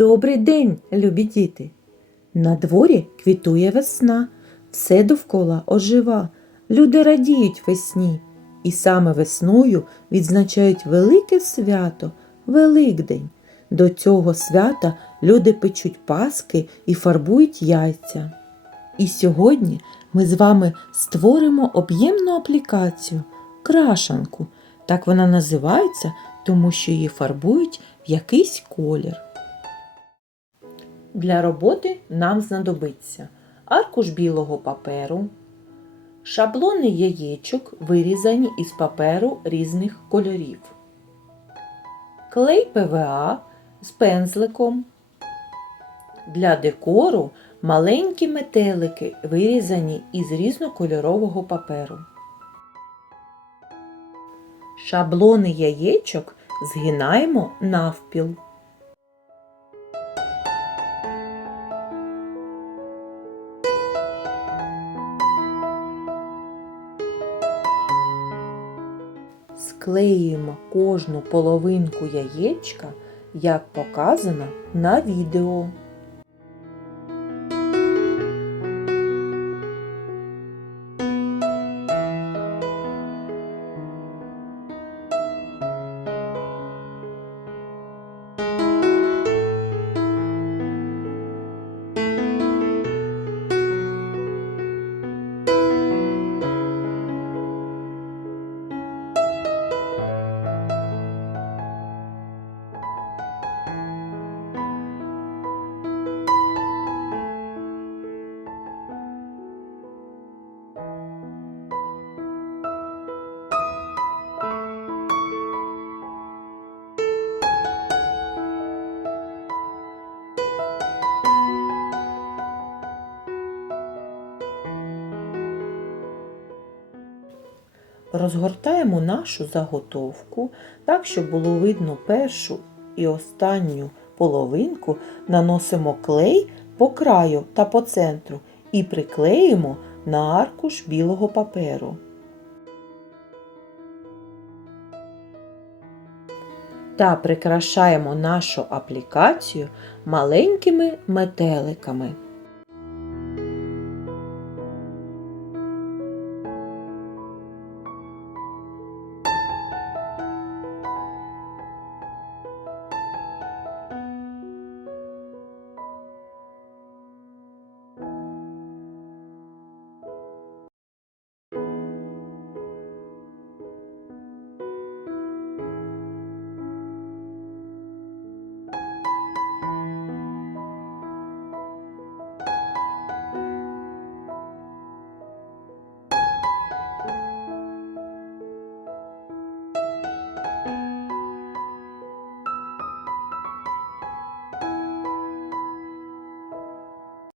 Добрий день, любі діти! На дворі квітує весна, все довкола ожива, люди радіють весні, і саме весною відзначають велике свято Великдень. До цього свята люди печуть паски і фарбують яйця. І сьогодні ми з вами створимо об'ємну аплікацію крашанку. Так вона називається, тому що її фарбують в якийсь колір. Для роботи нам знадобиться аркуш білого паперу, шаблони яєчок, вирізані із паперу різних кольорів, клей ПВА з пензликом. Для декору маленькі метелики, вирізані із різнокольорового паперу. Шаблони яєчок згинаємо навпіл. Склеюємо кожну половинку яєчка, як показано на відео. Розгортаємо нашу заготовку так, щоб було видно першу і останню половинку, наносимо клей по краю та по центру і приклеїмо на аркуш білого паперу. Та прикрашаємо нашу аплікацію маленькими метеликами.